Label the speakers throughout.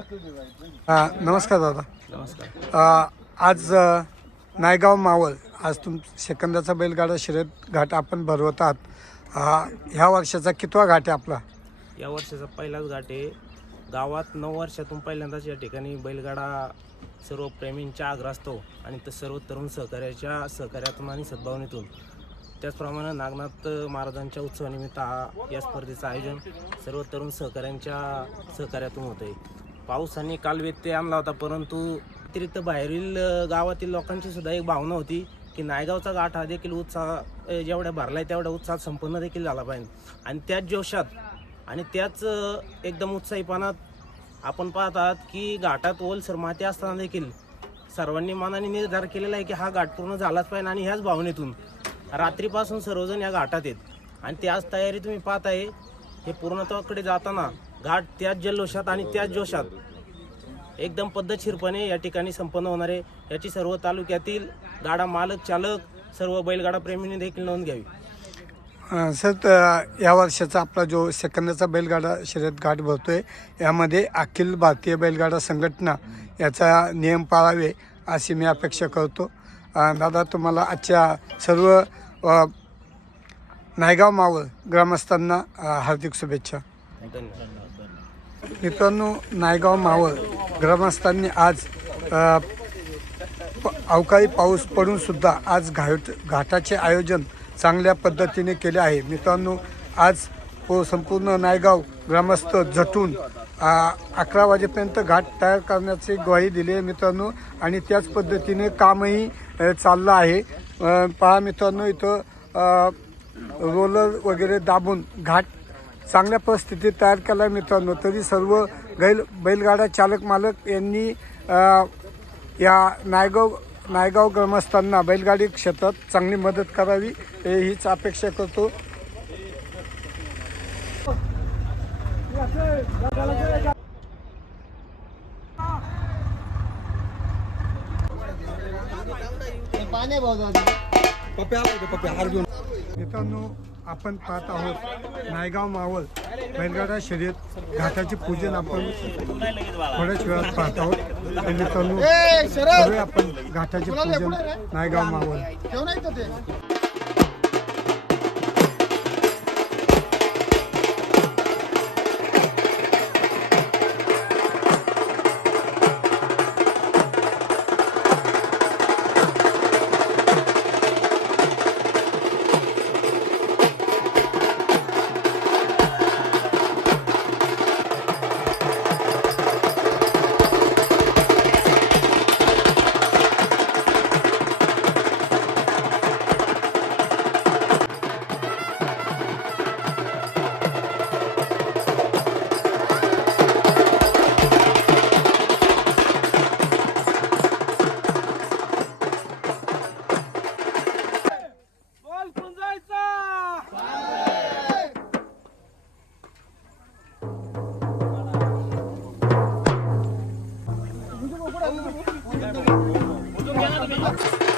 Speaker 1: हा, नमस्कार दादा.
Speaker 2: नमस्कार.
Speaker 1: आज अ, नायगाव मावळ आज तुम सेकंदाचा बैलगाडा शर्यत घाट आपण भरवत आहात. ह्या वर्षाचा कितवा घाट आहे आपला?
Speaker 2: या वर्षाचा पहिलाच घाट आहे. गावात नऊ वर्षातून पहिल्यांदाच या ठिकाणी बैलगाडा सर्व प्रेमींच्या आग्रहास्तव आणि तर सर्व तरुण सहकार्याच्या सहकार्यातून आणि सद्भावनेतून. त्याचप्रमाणे नागनाथ महाराजांच्या उत्सवानिमित्त हा या स्पर्धेचं आयोजन सर्व तरुण सहकाऱ्यांच्या सहकार्यातून होतं आहे पावसाने काल व्यत्यय आणला होता परंतु अतिरिक्त बाहेरील गावातील लोकांची सुद्धा एक भावना होती की नायगावचा गाठ हा देखील उत्साह जेवढ्या जेवढ्या भरलाय तेवढ्या उत्साहात संपन्न देखील झाला पाहिजे. आणि त्याच जोशात आणि त्याच एकदम उत्साहीपणात आपण पाहत आहात की घाटात ओलसर माती असताना देखील सर्वांनी मनाने निर्धार केलेला आहे की हा घाट पूर्ण झालाच पाहिजे आणि ह्याच भावनेतून रात्रीपासून सर्वजण या घाटात आहेत. आणि त्याच तयारी तुम्ही पाहत आहे हे पूर्णत्वाकडे जाताना घाट त्याच जल्लोषात आणि त्याच जोशात. एकदम पद्धतशीरपणे या ठिकाणी संपन्न होणार आहे याची सर्व तालुक्यातील गाडा मालक चालक सर्व बैलगाडा प्रेमींनी देखील नोंद घ्यावी.
Speaker 1: सर या वर्षाचा आपला जो सेकंदाचा बैलगाडा शर्यत घाट भरतोय यामध्ये अखिल भारतीय बैलगाडा संघटना याचा नियम पाळावे अशी मी अपेक्षा करतो. दादा तुम्हाला आजच्या सर्व नायगाव मावळ ग्रामस्थांना हार्दिक शुभेच्छा.
Speaker 2: धन्यवाद.
Speaker 1: मित्रांनो नायगाव मावळ ग्रामस्थांनी आज प- अवकाळी पाऊस पडूनसुद्धा आज घाट घाटाचे आयोजन चांगल्या पद्धतीने केले आहे. मित्रांनो आज पो संपूर्ण नायगाव ग्रामस्थ झटून अकरा वाजेपर्यंत घाट तयार करण्याची ग्वाही दिली आहे मित्रांनो आणि त्याच पद्धतीने कामही चाललं आहे. पहा मित्रांनो इथं रोलर वगैरे दाबून घाट चांगल्या परिस्थितीत तयार केला मित्रांनो. तरी सर्व बैल बैलगाडा चालक मालक यांनी या नायगाव नायगाव ग्रामस्थांना बैलगाडी क्षेत्रात चांगली मदत करावी हे हीच अपेक्षा करतो. मित्रांनो आपण पाहत आहोत नायगाव मावळ बैलगाडा शर्यत घाटाचे पूजन आपण थोड्याच वेळात पाहत आहोत. मित्रांनो आपण घाटाचे पूजन नायगाव मावळ.
Speaker 3: 오동이 하나 더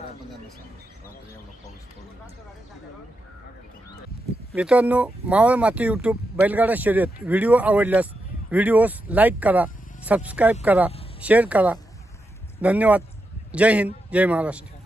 Speaker 3: सांगू रात्री एवढा पाऊस
Speaker 1: मित्रांनो मावळ माती यूट्यूब बैलगाडा शर्यत व्हिडिओ आवडल्यास व्हिडिओस लाईक करा सबस्क्राईब करा शेअर करा. धन्यवाद. जय हिंद जय महाराष्ट्र.